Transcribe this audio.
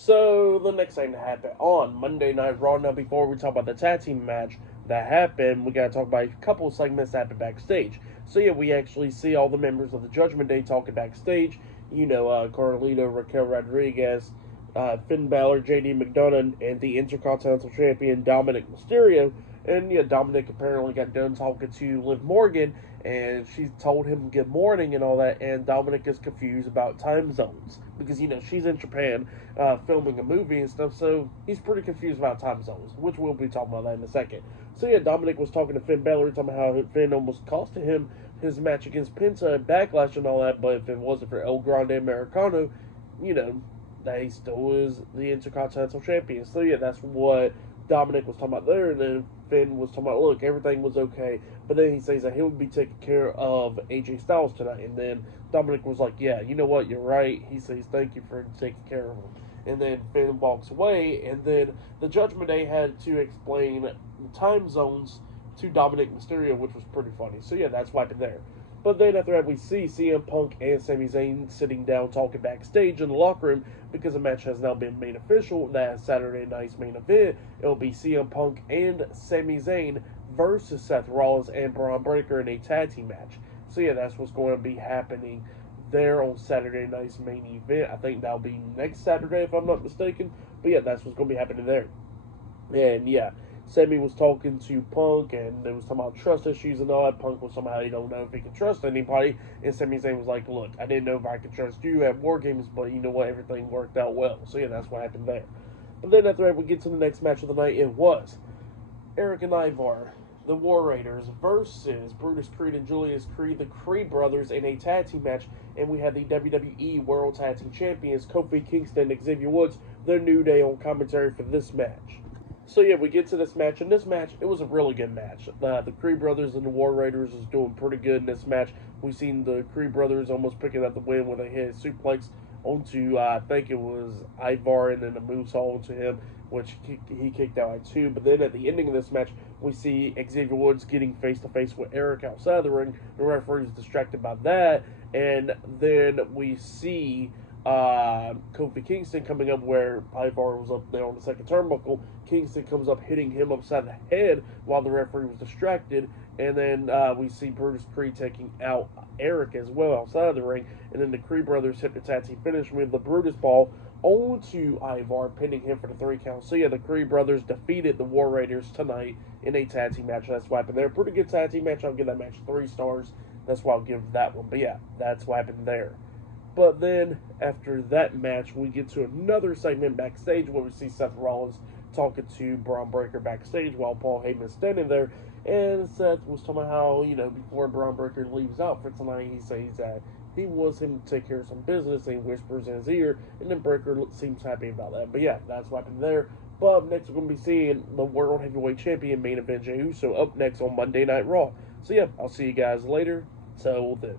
So the next thing to happen on Monday Night Raw. Now, before we talk about the tag team match that happened, we gotta talk about a couple of segments that happened backstage. So yeah, we actually see all the members of the Judgment Day talking backstage. Carlito, Raquel Rodriguez, Finn Balor, JD McDonough, and the Intercontinental Champion Dominic Mysterio. And yeah, Dominic apparently got done talking to Liv Morgan, and she told him good morning and all that. And Dominic is confused about time zones because she's in Japan filming a movie and stuff, so he's pretty confused about time zones, which we'll be talking about that in a second. So yeah, Dominic was talking to Finn Balor, talking about how Finn almost costed him his match against Penta at Backlash and all that, but if it wasn't for El Grande Americano, that he still is the Intercontinental Champion. So yeah, that's what Dominic was talking about there, and then Finn was talking about, look, everything was okay, but then he says that he would be taking care of AJ Styles tonight, and then Dominic was like, yeah, you know what, you're right. He says, thank you for taking care of him. And then Finn walks away, and then the Judgment Day had to explain the time zones to Dominic Mysterio, which was pretty funny. So yeah, that's wiping there. But then after that, we see CM Punk and Sami Zayn sitting down talking backstage in the locker room because the match has now been made official. That Saturday night's main event, it'll be CM Punk and Sami Zayn versus Seth Rollins and Braun Breaker in a tag team match. So yeah, that's what's going to be happening there on Saturday night's main event. I think that'll be next Saturday if I'm not mistaken. But yeah, that's what's going to be happening there. And yeah, Sammy was talking to Punk, and they was talking about trust issues and all that. Punk was somehow he don't know if he can trust anybody, and Sami Zayn was like, look, I didn't know if I could trust you at War Games, but you know what, everything worked out well. So yeah, that's what happened there. But then after that, we get to the next match of the night. It was Erik and Ivar, the War Raiders, versus Brutus Creed and Julius Creed, the Creed brothers, in a tag team match. And we had the WWE World Tag Team Champions, Kofi Kingston and Xavier Woods, the New Day, on commentary for this match. So yeah, we get to this match, and this match, it was a really good match. The Creed brothers and the War Raiders is doing pretty good in this match. We've seen the Creed brothers almost picking up the win when they hit a suplex onto, I think it was Ivar, and then a moonsault onto him, which he kicked out at 2. But then at the ending of this match, we see Xavier Woods getting face-to-face with Erik outside of the ring. The referee is distracted by that, and then we see Kofi Kingston coming up where Ivar was up there on the second turnbuckle. Kingston comes up hitting him upside the head while the referee was distracted, and then we see Brutus Creed taking out Erik as well outside of the ring, and then the Creed brothers hit the tag team finish with the Brutus ball onto Ivar, pinning him for the 3 count. So yeah, the Creed brothers defeated the War Raiders tonight in a tag team match. That's what happened there. Pretty good tag team match. I'll give that match 3 stars. That's why I'll give that one. But yeah, that's what happened there. But then, after that match, we get to another segment backstage where we see Seth Rollins talking to Braun Breaker backstage while Paul Heyman's standing there. And Seth was talking about how, before Braun Breaker leaves out for tonight, he says that he wants him to take care of some business, and he whispers in his ear, and then Breaker seems happy about that. But yeah, that's what happened there. But next, we're going to be seeing the World Heavyweight Champion main event Jey Uso up next on Monday Night Raw. So yeah, I'll see you guys later. Till then.